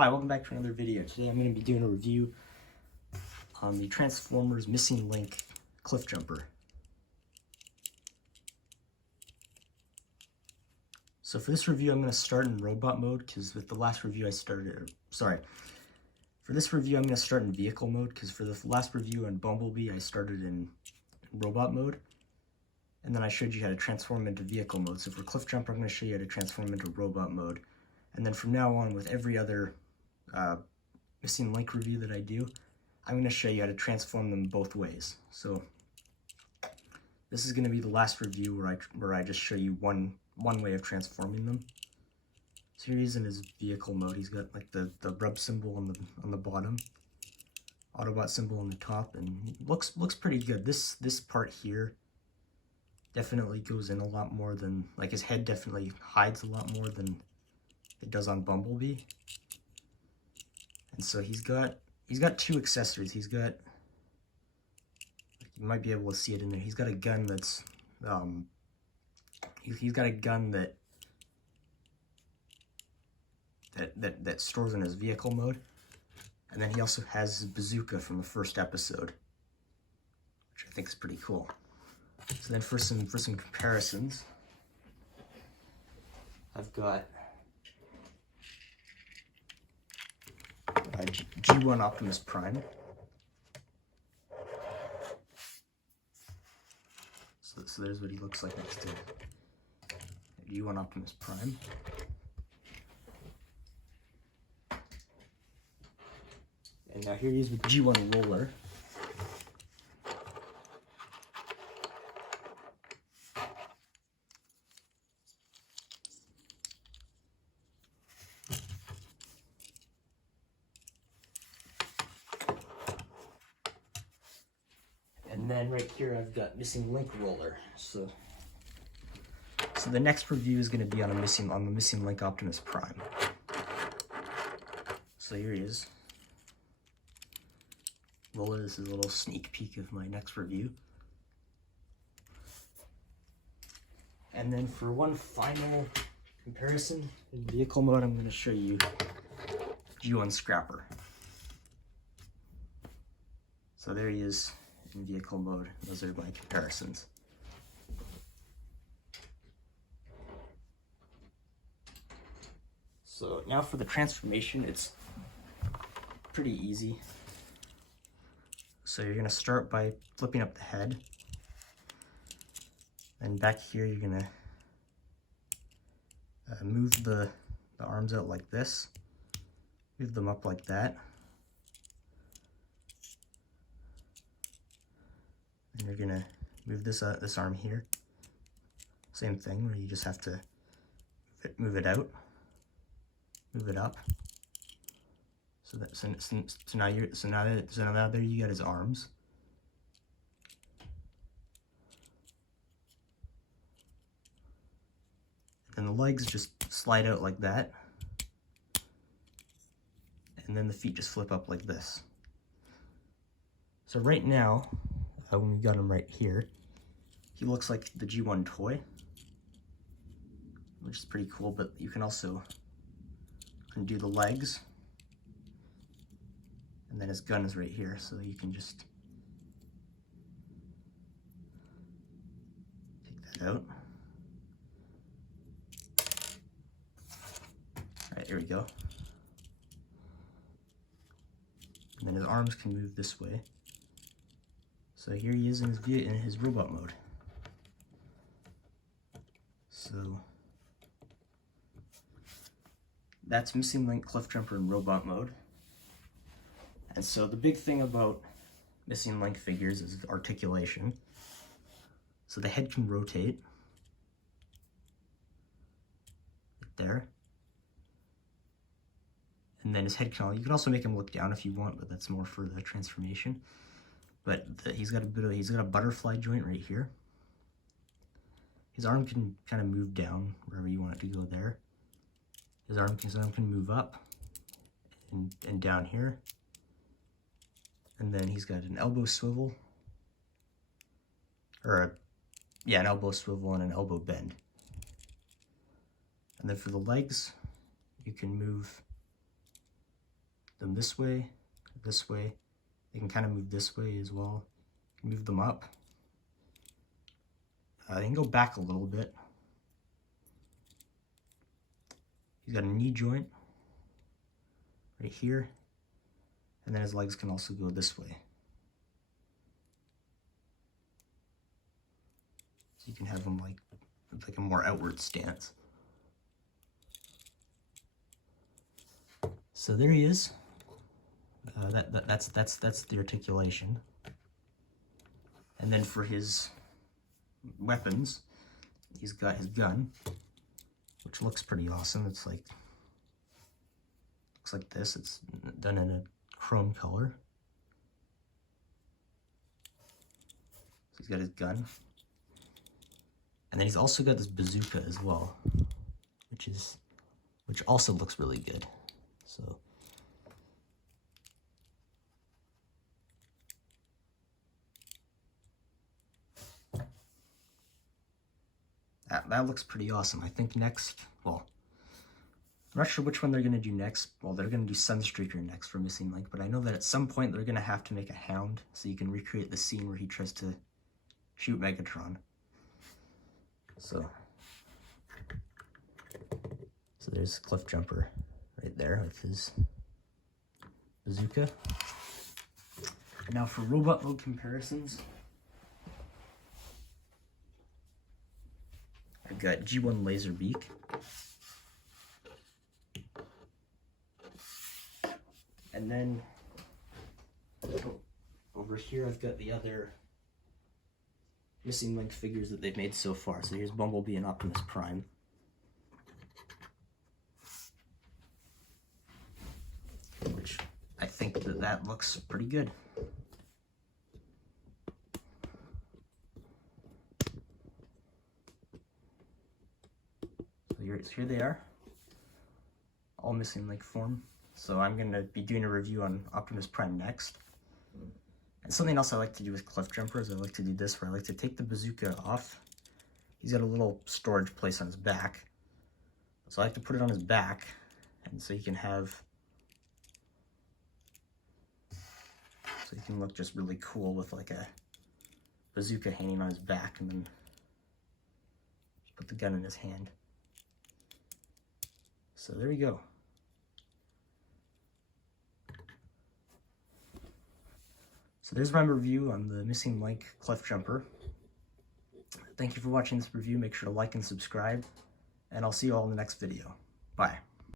Hi, welcome back to another video. Today I'm going to be doing a review on the Transformers Missing Link Cliffjumper. So for this review I'm going to start in robot mode because with the last review I started, for this review I'm going to start in vehicle mode because for the last review on Bumblebee I started in robot mode and then I showed you how to transform into vehicle mode. So for Cliffjumper I'm going to show you how to transform into robot mode. And then from now on, with every other Missing Link review that I do, I'm going to show you how to transform them both ways. So this is going to be the last review where I just show you one way of transforming them. So here he's in his vehicle mode. He's got like the rub symbol on the bottom, Autobot symbol on the top, and looks pretty good. This part here definitely goes in a lot more than, like, his head definitely hides a lot more than it does on Bumblebee. And so he's got two accessories. He's got, you might be able to see it in there, he's got a gun that's he's got a gun that stores in his vehicle mode, and then he also has his bazooka from the first episode, which I think is pretty cool. So then for some comparisons, I've got G1 Optimus Prime. So there's what he looks like next to G1 Optimus Prime. And now here he is with G1 Roller. And then right here I've got Missing Link Roller. So the next review is going to be on the Missing Link Optimus Prime. So here he is. Roller, this is a little sneak peek of my next review. And then for one final comparison in vehicle mode, I'm going to show you G1 Scrapper. So there he is in vehicle mode. Those are my comparisons. So now for the transformation, it's pretty easy. So you're going to start by flipping up the head. And back here you're going to move the arms out like this. Move them up like that. And you're going to move this arm here. Same thing, where you just have to move it out. Move it up. So now there you got his arms. And the legs just slide out like that. And then the feet just flip up like this. So right now, when we got him right here, he looks like the G1 toy, which is pretty cool, but you can also do the legs. And then his gun is right here, so you can just take that out. Alright, here we go. And then his arms can move this way. So here he is in his robot mode. So that's Missing Link Cliffjumper in robot mode. And so the big thing about Missing Link figures is articulation. So the head can rotate. Right there. And then his head you can also make him look down if you want, but that's more for the transformation. But he's got a butterfly joint right here. His arm can kind of move down wherever you want it to go there. His arm can move up and down here. And then he's got an elbow swivel, an elbow swivel and an elbow bend. And then for the legs, you can move them this way. They can kind of move this way as well. Move them up. They can go back a little bit. He's got a knee joint right here. And then his legs can also go this way. So you can have him like a more outward stance. So there he is. That's the articulation. And then for his weapons, he's got his gun, which looks pretty awesome. It's like, looks like this. It's done in a chrome color. So he's got his gun. And then he's also got this bazooka as well, which also looks really good. So that looks pretty awesome. I think next, well, I'm not sure which one they're going to do next. Well, they're going to do Sunstreaker next for Missing Link, but I know that at some point they're going to have to make a Hound so you can recreate the scene where he tries to shoot Megatron. So there's Cliffjumper right there with his bazooka. Now for robot mode comparisons, I've got G1 Laserbeak. And then over here I've got the other Missing Link figures that they've made so far. So here's Bumblebee and Optimus Prime. Which I think that looks pretty good. So here they are, all Missing Link form. So I'm going to be doing a review on Optimus Prime next. And something else I like to do with Cliffjumper is I like to do this, where I like to take the bazooka off. He's got a little storage place on his back. So I like to put it on his back, and so he can look just really cool with like a bazooka hanging on his back, and then just put the gun in his hand. So there you go. So there's my review on the Missing Link Cliffjumper. Thank you for watching this review. Make sure to like and subscribe, and I'll see you all in the next video. Bye.